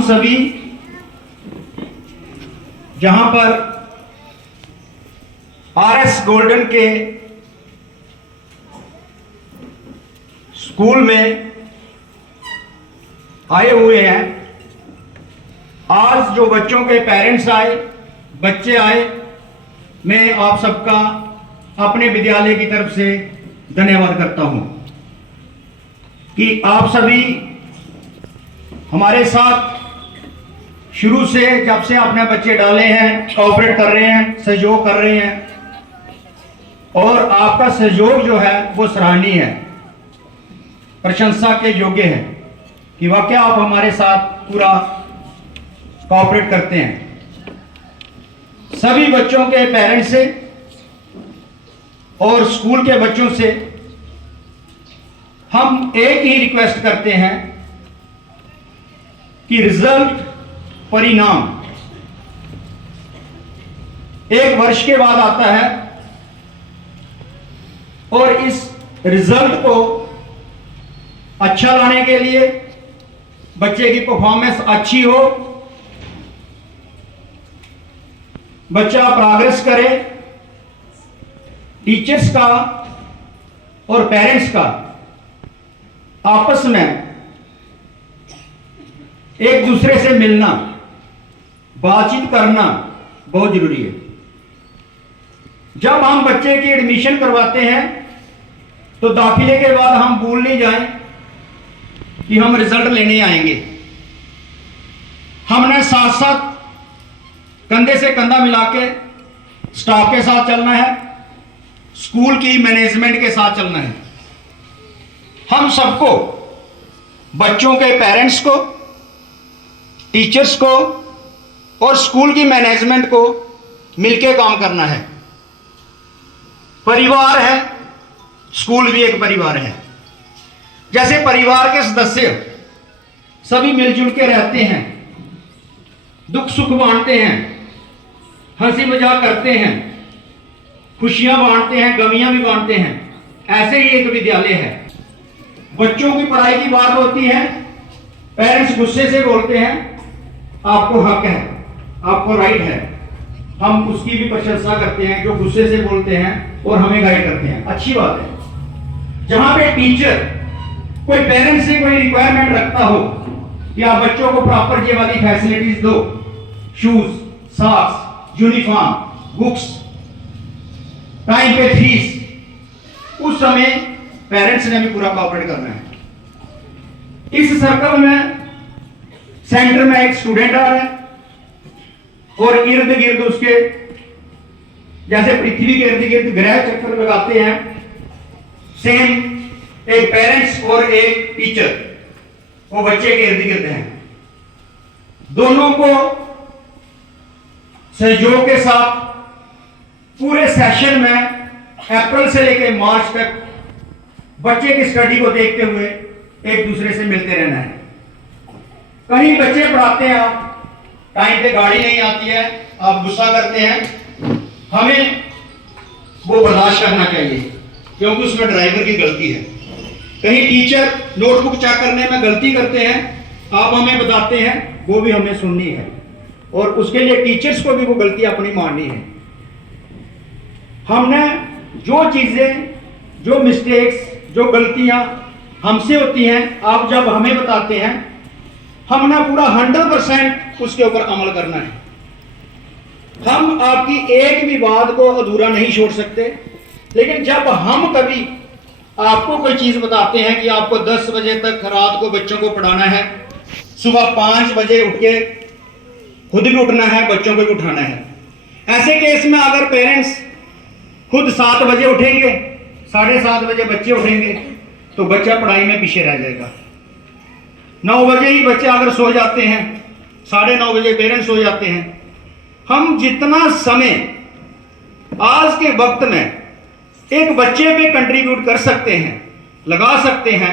हम सभी जहां पर आरएस गोल्डन के स्कूल में आए हुए हैं, आज जो बच्चों के पेरेंट्स आए, बच्चे आए, मैं आप सबका अपने विद्यालय की तरफ से धन्यवाद करता हूं कि आप सभी हमारे साथ शुरू से, जब से आपने बच्चे डाले हैं, कोऑपरेट कर रहे हैं, सहयोग कर रहे हैं, और आपका सहयोग जो है वो सराहनीय है, प्रशंसा के योग्य है कि वाकई आप हमारे साथ पूरा कोऑपरेट करते हैं। सभी बच्चों के पेरेंट्स से और स्कूल के बच्चों से हम एक ही रिक्वेस्ट करते हैं कि रिजल्ट, परिणाम एक वर्ष के बाद आता है और इस रिजल्ट को अच्छा लाने के लिए, बच्चे की परफॉर्मेंस अच्छी हो, बच्चा प्रोग्रेस करे, टीचर्स का और पेरेंट्स का आपस में एक दूसरे से मिलना, बातचीत करना बहुत जरूरी है। जब हम बच्चे की एडमिशन करवाते हैं तो दाखिले के बाद हम भूल नहीं जाएं कि हम रिजल्ट लेने आएंगे। हमने साथ साथ कंधे से कंधा मिला के स्टाफ के साथ चलना है, स्कूल की मैनेजमेंट के साथ चलना है। हम सबको, बच्चों के पेरेंट्स को, टीचर्स को और स्कूल की मैनेजमेंट को मिलकर काम करना है। परिवार है, स्कूल भी एक परिवार है। जैसे परिवार के सदस्य सभी मिलजुल के रहते हैं, दुख सुख बांटते हैं, हंसी मजाक करते हैं, खुशियां बांटते हैं, गमियां भी बांटते हैं, ऐसे ही एक विद्यालय है। बच्चों की पढ़ाई की बात होती है, पेरेंट्स गुस्से से बोलते हैं, आपको हक है, आपको राइट है। हम उसकी भी प्रशंसा करते हैं जो गुस्से से बोलते हैं और हमें गाइड करते हैं, अच्छी बात है। जहां पे टीचर कोई पेरेंट्स से कोई रिक्वायरमेंट रखता हो कि आप बच्चों को प्रॉपर ये वाली फैसिलिटीज दो, shoes, socks, uniform, books, time पे फीस, उस समय पेरेंट्स ने भी पूरा कोऑपरेट करना है। इस सर्कल में सेंटर में एक स्टूडेंट आ रहा है और इर्द गिर्द उसके, जैसे पृथ्वी के इर्द गिर्द ग्रह चक्कर लगाते हैं, सेम एक पेरेंट्स और एक टीचर वो बच्चे के इर्द गिर्द हैं। दोनों को सहयोग के साथ पूरे सेशन में अप्रैल से लेकर मार्च तक बच्चे की स्टडी को देखते हुए एक दूसरे से मिलते रहना है। कहीं बच्चे पढ़ाते हैं, आप टाइम पे गाड़ी नहीं आती है, आप गुस्सा करते हैं, हमें वो बर्दाश्त करना चाहिए क्योंकि उसमें ड्राइवर की गलती है। कहीं टीचर नोटबुक चेक करने में गलती करते हैं, आप हमें बताते हैं, वो भी हमें सुननी है और उसके लिए टीचर्स को भी वो गलती अपनी माननी है। हमने जो चीजें, जो मिस्टेक्स, जो गलतियां हमसे होती हैं, आप जब हमें बताते हैं, हमने पूरा 100% उसके ऊपर अमल करना है। हम आपकी एक भी बात को अधूरा नहीं छोड़ सकते, लेकिन जब हम कभी आपको कोई चीज बताते हैं कि आपको 10 बजे तक रात को बच्चों को पढ़ाना है, सुबह 5 बजे उठ के खुद भी उठना है, बच्चों को भी उठाना है, ऐसे केस में अगर पेरेंट्स खुद 7 बजे उठेंगे, 7:30 बजे बच्चे उठेंगे, तो बच्चा पढ़ाई में पीछे रह जाएगा। 9 बजे ही बच्चे अगर सो जाते हैं, 9:30 बजे पेरेंट्स सो जाते हैं। हम जितना समय आज के वक्त में एक बच्चे पे कंट्रीब्यूट कर सकते हैं, लगा सकते हैं,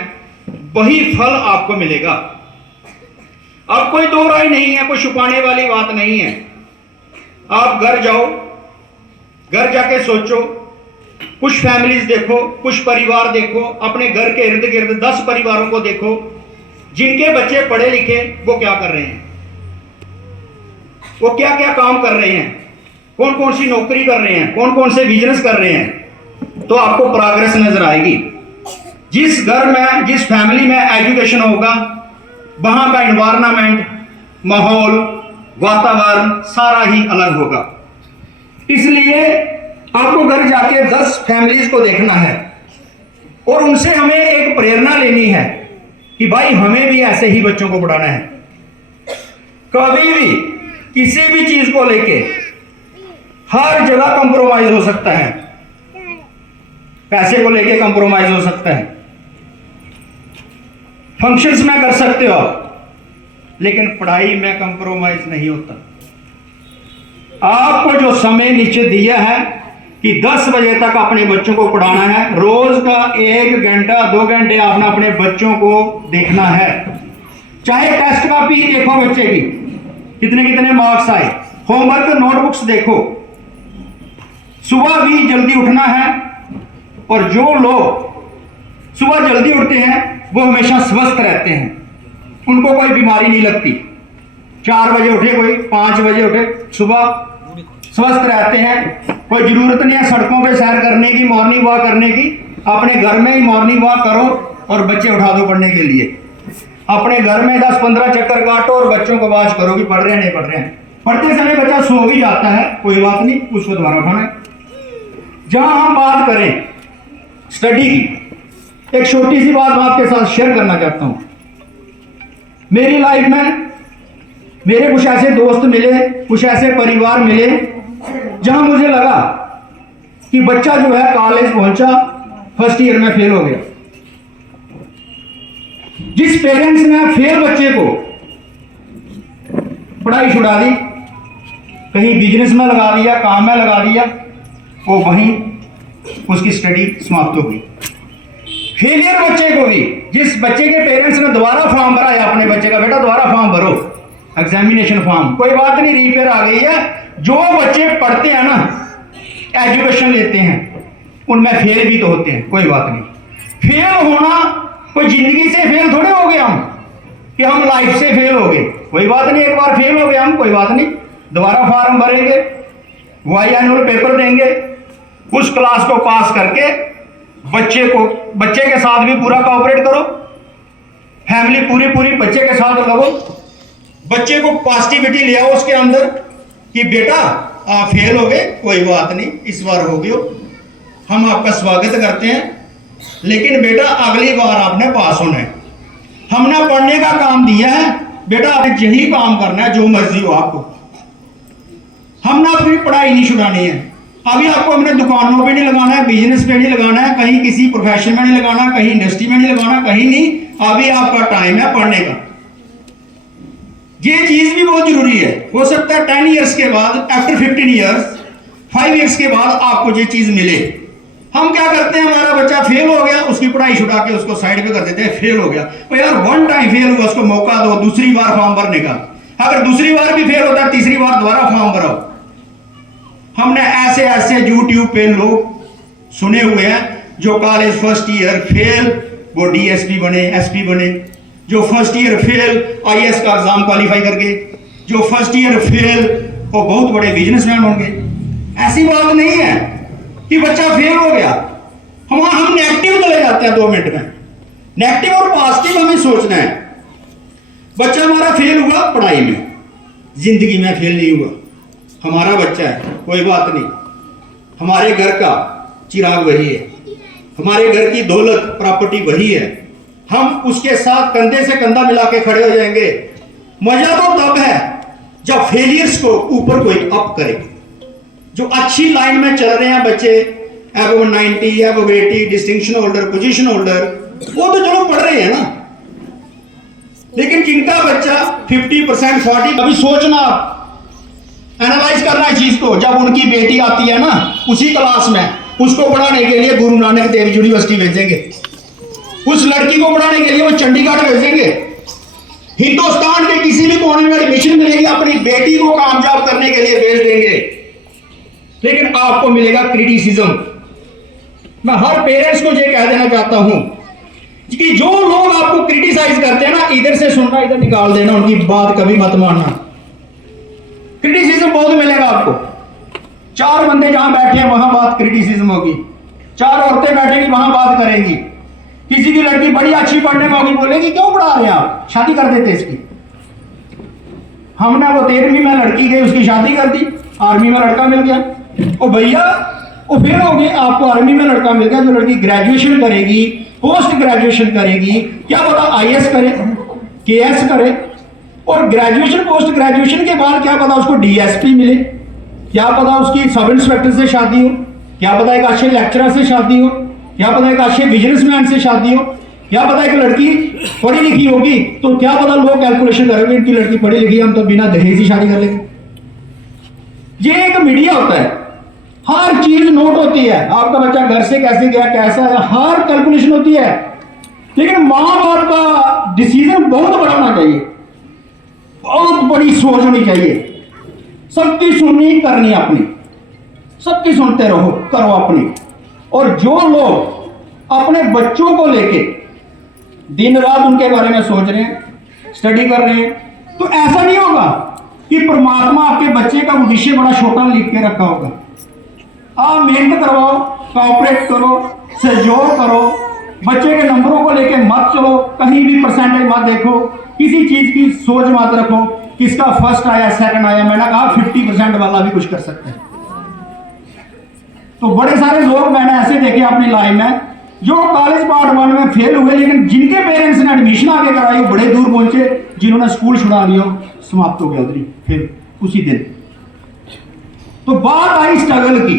वही फल आपको मिलेगा। अब कोई दो राय नहीं है, कोई छुपाने वाली बात नहीं है। आप घर जाओ, घर जाके सोचो, कुछ फैमिलीज देखो, कुछ परिवार देखो, अपने घर के इर्द गिर्द 10 परिवारों को देखो जिनके बच्चे पढ़े लिखे वो क्या कर रहे हैं। वो क्या क्या काम कर रहे हैं, कौन कौन सी नौकरी कर रहे हैं, कौन कौन से बिजनेस कर रहे हैं, तो आपको प्रोग्रेस नजर आएगी। जिस घर में, जिस फैमिली में एजुकेशन होगा, वहां का एनवायरनमेंट, माहौल, वातावरण सारा ही अलग होगा। इसलिए आपको घर जाके 10 फैमिलीज को देखना है और उनसे हमें एक प्रेरणा लेनी है कि भाई हमें भी ऐसे ही बच्चों को पढ़ाना है। कभी भी किसी भी चीज को लेके हर जगह कंप्रोमाइज हो सकता है, पैसे को लेके कंप्रोमाइज हो सकता है, फंक्शंस में कर सकते हो आप, लेकिन पढ़ाई में कंप्रोमाइज नहीं होता। आपको जो समय नीचे दिया है कि 10 बजे तक अपने बच्चों को पढ़ाना है, रोज का 1 घंटा 2 घंटे आपने अपने बच्चों को देखना है। चाहे टेस्ट कॉपी देखो बच्चे की, कितने कितने मार्क्स आए, होमवर्क नोटबुक्स देखो। सुबह भी जल्दी उठना है, और जो लोग सुबह जल्दी उठते हैं वो हमेशा स्वस्थ रहते हैं, उनको कोई बीमारी नहीं लगती। 4 बजे उठे कोई, 5 बजे उठे, सुबह स्वस्थ रहते हैं। कोई जरूरत नहीं है सड़कों पे सैर करने की, मॉर्निंग वॉक करने की, अपने घर में ही मॉर्निंग वॉक करो और बच्चे उठा दो पढ़ने के लिए। अपने घर में 10-15 चक्कर काटो और बच्चों को आवाज करो कि पढ़ रहे हैं नहीं पढ़ रहे हैं। पढ़ते समय बच्चा सो भी जाता है, कोई बात नहीं, उसको दोबारा उठाना है। जहां हम बात करें स्टडी की, एक छोटी सी बात मैं आपके साथ शेयर करना चाहता हूं। मेरी लाइफ में मेरे कुछ ऐसे दोस्त मिले, कुछ ऐसे परिवार मिले जहां मुझे लगा कि बच्चा जो है कॉलेज पहुंचा, फर्स्ट ईयर में फेल हो गया। जिस पेरेंट्स ने फेल बच्चे को पढ़ाई छुड़ा दी, कहीं बिजनेस में लगा दिया, काम में लगा दिया, वो वहीं उसकी स्टडी समाप्त हो गई। फेलियर बच्चे को भी, जिस बच्चे के पेरेंट्स ने दोबारा फॉर्म भरा है अपने बच्चे का, बेटा दोबारा फॉर्म भरो, एग्जामिनेशन फॉर्म, कोई बात नहीं, रीपेयर आ गई है। जो बच्चे पढ़ते हैं ना, एजुकेशन लेते हैं, उनमें फेल भी तो होते हैं, कोई बात नहीं। फेल होना कोई जिंदगी से फेल थोड़े हो गए हम, कि हम लाइफ से फेल हो गए, कोई बात नहीं। एक बार फेल हो गए हम, कोई बात नहीं, दोबारा फॉर्म भरेंगे, वाई एनुअल पेपर देंगे, उस क्लास को पास करके बच्चे के साथ भी पूरा कोऑपरेट करो, फैमिली पूरी बच्चे के साथ लगो, बच्चे को पॉजिटिविटी ले आओ उसके अंदर कि बेटा आप फेल हो गए, कोई बात नहीं, इस बार हो गए, हम आपका स्वागत करते हैं, लेकिन बेटा अगली बार आपने पास होना है। हमने पढ़ने का काम दिया है, बेटा आपने यही काम करना है, जो मर्जी हो आपको। हमने अपनी पढ़ाई नहीं छुड़ानी है। अभी आपको हमने दुकानों पे नहीं लगाना है, बिजनेस पे नहीं लगाना है, कहीं किसी प्रोफेशन में नहीं लगाना, कहीं इंडस्ट्री में नहीं लगाना, कहीं नहीं। अभी आपका टाइम है पढ़ने का। ये चीज भी बहुत जरूरी है। हो सकता है 10 इयर्स के बाद, आफ्टर 15 इयर्स, 5 इयर्स के बाद आपको ये चीज मिले। हम क्या करते हैं, हमारा बच्चा फेल हो गया, उसकी पढ़ाई छुड़ा के उसको साइड पे कर देते हैं, फेल हो गया। तो यार 1 टाइम फेल हुआ, उसको मौका दो दूसरी बार फॉर्म भरने का। अगर दूसरी बार भी फेल होता है, तीसरी बार दोबारा फॉर्म भरो। हमने ऐसे ऐसे यूट्यूब पे लोग सुने हुए हैं जो कॉलेज फर्स्ट ईयर फेल, वो डीएसपी बने, एसपी बने। जो फर्स्ट ईयर फेल, आईएएस का एग्जाम क्वालिफाई करके, जो फर्स्ट ईयर फेल, वो बहुत बड़े बिजनेसमैन होंगे। ऐसी बात नहीं है कि बच्चा फेल हो गया, हम नेगेटिव चले जाते हैं 2 मिनट में। नेगेटिव और पॉजिटिव हमें सोचना है। बच्चा हमारा फेल हुआ पढ़ाई में, जिंदगी में फेल नहीं हुआ, हमारा बच्चा है, कोई बात नहीं। हमारे घर का चिराग वही है, हमारे घर की दौलत प्रॉपर्टी वही है। हम उसके साथ कंधे से कंधा मिला के खड़े हो जाएंगे। मजा तो तब है जब फेलियर्स को ऊपर कोई अप करे। जो अच्छी लाइन में चल रहे हैं बच्चे, above 90, above 80, distinction holder, position holder, वो तो चलो पढ़ रहे हैं ना। लेकिन जिनका बच्चा 50%, 40, अभी सोचना, एनालाइज करना है चीज को। जब उनकी बेटी आती है ना उसी क्लास में, उसको पढ़ाने के लिए गुरु नानक देव यूनिवर्सिटी भेजेंगे, उस लड़की को पढ़ाने के लिए वो चंडीगढ़ भेजेंगे, हिंदुस्तान के किसी भी कोने में एडमिशन मिलेगी, अपनी बेटी को कामयाब करने के लिए भेज देंगे। लेकिन आपको मिलेगा क्रिटिसिज्म। मैं हर पेरेंट्स को ये कह देना चाहता हूं कि जो लोग आपको क्रिटिसाइज करते हैं ना, इधर से सुनना, इधर निकाल देना, उनकी बात कभी मत मानना। क्रिटिसिज्म बहुत मिलेगा आपको। 4 बंदे जहां बैठे हैं वहां बात क्रिटिसिज्म होगी, 4 औरतें बैठेंगी वहां बात करेंगी। किसी की लड़की बड़ी अच्छी पढ़ने में होगी, बोलेगी क्यों पढ़ा रहे हैं आप, शादी कर देते इसकी। हमने वो 13वीं में लड़की गई, उसकी शादी कर दी, आर्मी में लड़का मिल गया। ओ भैया वो फिर हो गए, आपको आर्मी में लड़का मिल गया, जो लड़की ग्रेजुएशन करेगी, पोस्ट ग्रेजुएशन करेगी, क्या पता आईएएस करे, केएस करे, और ग्रेजुएशन पोस्ट ग्रेजुएशन के बाद क्या पता उसको डीएसपी मिले, क्या पता उसकी सब इंस्पेक्टर से शादी हो, क्या पता एक अच्छे लेक्चरर से शादी हो, क्या पता एक अच्छे बिजनेसमैन से शादी हो, क्या पता एक लड़की पढ़ी लिखी होगी, तो क्या पता लोग कैलकुलेशन करेंगे इनकी लड़की पढ़ी लिखी, हम तो बिना दहेज ही शादी कर लेंगे। ये एक मीडिया होता है, हर चीज नोट होती है, आपका बच्चा घर से कैसे गया, कैसा है, हर कैलकुलेशन होती है। लेकिन मां बाप का डिसीजन बहुत बड़ा होना चाहिए, बहुत बड़ी सोच होनी चाहिए, सबकी सुननी करनी अपनी, सबकी सुनते रहो, करो अपनी। और जो लोग अपने बच्चों को लेके दिन रात उनके बारे में सोच रहे हैं, स्टडी कर रहे हैं, तो ऐसा नहीं होगा कि परमात्मा आपके बच्चे का भविष्य बड़ा छोटा लिख के रखा होगा। आप मेहनत करवाओ, कॉपरेट करो, सहयोग करो, बच्चे के नंबरों को लेके मत चलो, कहीं भी परसेंटेज मत देखो, किसी चीज की सोच मत रखो किसका फर्स्ट आया सेकंड आया। मैंने कहा 50% वाला भी कुछ कर सकता है। तो बड़े सारे लोग मैंने ऐसे देखे अपनी लाइफ में जो कॉलेज पार्ट 1 में फेल हुए, लेकिन जिनके पेरेंट्स ने एडमिशन आगे कराई वो बड़े दूर पहुंचे, जिन्होंने स्कूल छुड़ा लिया, समाप्त हो गया उधर फिर उसी दिन। तो बात आई स्ट्रगल की।